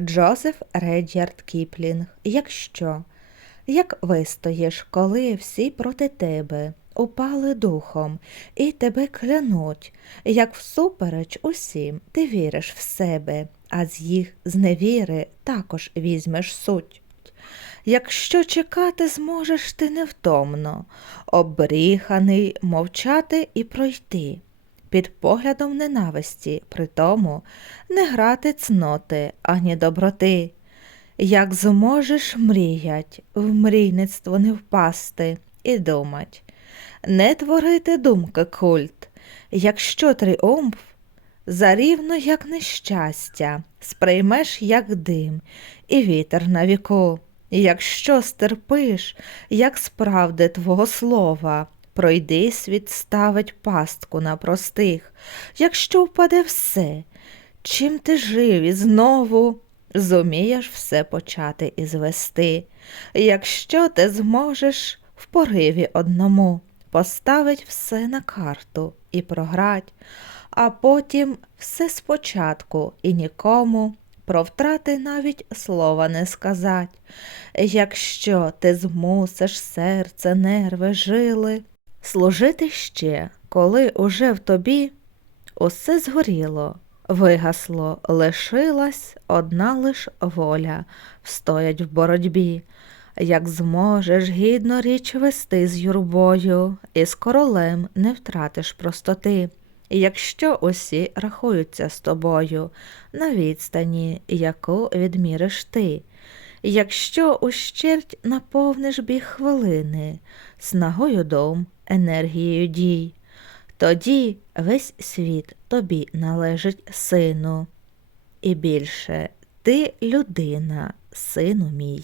Джозеф Реджард Кіплінг. Якщо, як вистоїш, коли всі проти тебе упали духом і тебе клянуть, як всупереч усім, ти віриш в себе, а з їх зневіри також візьмеш суть. Якщо чекати зможеш ти невтомно, обріханий мовчати і пройти під поглядом ненависті, притому не грати цноти, ані доброти. Як зможеш мріять, в мрійництво не впасти і думать, не творити думки культ, якщо тріумф, зарівно, як нещастя, сприймеш, як дим, і вітер на віку, якщо стерпиш, як справди твого слова. Пройди світ ставить пастку на простих, якщо впаде все, чим ти жив і знову зумієш все почати і звести, якщо ти зможеш в пориві одному поставить все на карту і програть, а потім все спочатку і нікому. Про втрати навіть слова не сказать. Якщо ти змусиш серце, нерви жили, служити ще, коли уже в тобі усе згоріло, вигасло, лишилась одна лиш воля, встоять в боротьбі. Як зможеш гідно річ вести з юрбою, і з королем не втратиш простоти, якщо усі рахуються з тобою на відстані, яку відміриш ти якщо ущерть наповниш біг хвилини, снагою дом, енергією дій, тоді весь світ тобі належить сину. І більше ти людина, сину мій.